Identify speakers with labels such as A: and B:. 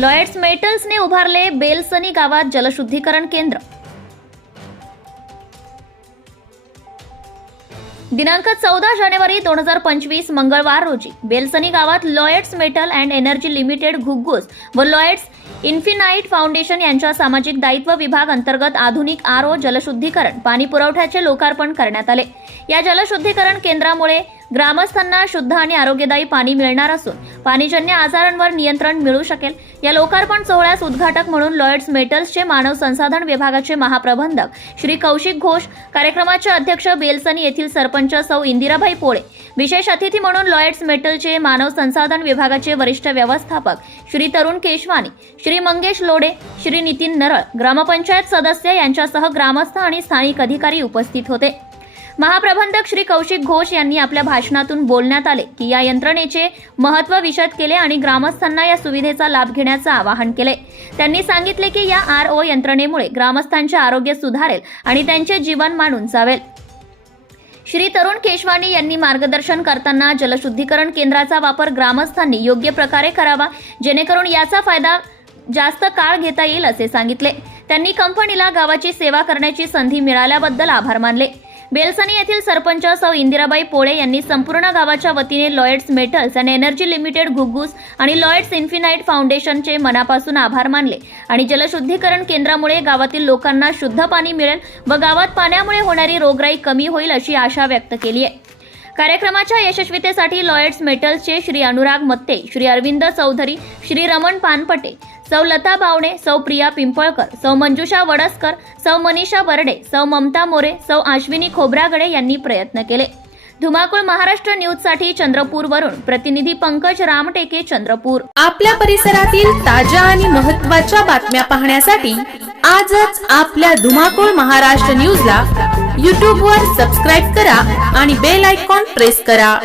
A: Lloyds मेटल्सने उभारले बेलसनी गावात जलशुद्धीकरण केंद्र. दिनांक चौदा जानेवारी दोन हजार पंचवीस मंगळवार रोजी बेलसनी गावात Lloyds metal and energy limited Ghugus व लॉयड्स इन्फिनाईट फाउंडेशन यांच्या सामाजिक दायित्व विभाग अंतर्गत आधुनिक आर ओ जलशुद्धीकरण पाणी पुरवठ्याचे लोकार्पण करण्यात आले. या जलशुद्धीकरण केंद्रामुळे ग्रामस्थांना शुद्ध आणि आरोग्यदायी पाणी मिळणार असून पाणीजन्य आजारांवर नियंत्रण मिळू शकेल. या लोकार्पण सोहळ्यास उद्घाटक म्हणून लॉयड्स मेटल्सचे मानव संसाधन विभागाचे महाप्रबंधक श्री कौशिक घोष कार्यक्रमाचे अध्यक्ष बेलसनी येथील सरपंच सौ इंदिराबाई पोळे विशेष अतिथी म्हणून लॉयड्स मेटलचे मानव संसाधन विभागाचे वरिष्ठ व्यवस्थापक श्री तरुण केशवानी श्री मंगेश लोडे श्री नितीन नरळ ग्रामपंचायत सदस्य यांच्यासह ग्रामस्थ आणि स्थानिक अधिकारी उपस्थित होते. महाप्रबंधक श्री कौशिक घोष यांनी आपल्या भाषणातून बोलण्यात आले की या यंत्रणेचे महत्त्व विशद केले आणि ग्रामस्थांना या सुविधेचा लाभ घेण्याचं आवाहन केले. त्यांनी सांगितले की या आर ओ यंत्रणेमुळे ग्रामस्थांचे आरोग्य सुधारेल आणि त्यांचे जीवन मानून जावेल. श्री तरुण केशवानी यांनी मार्गदर्शन करताना जलशुद्धीकरण केंद्राचा वापर ग्रामस्थांनी योग्य प्रकारे करावा जेणेकरून याचा फायदा जास्त काळ घेता येईल असे सांगितले. त्यांनी कंपनीला गावाची सेवा करण्याची संधी मिळाल्याबद्दल आभार मानले. बेलसनी येथील सरपंच सौ इंदिराबाई पोळे यांनी संपूर्ण गावाच्या वतीने Lloyds metals and energy limited Ghugus आणि लॉयड्स इन्फिनाईट फाउंडेशनचे मनापासून आभार मानले. आणि जलशुद्धीकरण केंद्रामुळे गावातील लोकांना शुद्ध पाणी मिळेल व गावात पाण्यामुळे होणारी रोगराई कमी होईल अशी आशा व्यक्त केली आहे. कार्यक्रमाच्या यशस्वीतेसाठी लॉयड्स मेटल्सचे श्री अनुराग मत्ते श्री अरविंद चौधरी श्री रमण पानपटे सौ लता बावणे सौ प्रिया पिंपळकर सौ मंजुषा वडसकर सौ मनीषा बर्डे सौ ममता मोरे सौ आश्विनी खोब्रागडे यांनी प्रयत्न केले. धुमाकूळ महाराष्ट्र न्यूजसाठी चंद्रपूरवरून प्रतिनिधी पंकज रामटेके चंद्रपूर.
B: आपल्या परिसरातील ताज्या आणि महत्त्वाच्या बातम्या पाहण्यासाठी आजच आपल्या धुमाकूळ महाराष्ट्र न्यूजला यूट्यूबवर सबस्क्राईब करा आणि बेल आयकॉन प्रेस करा.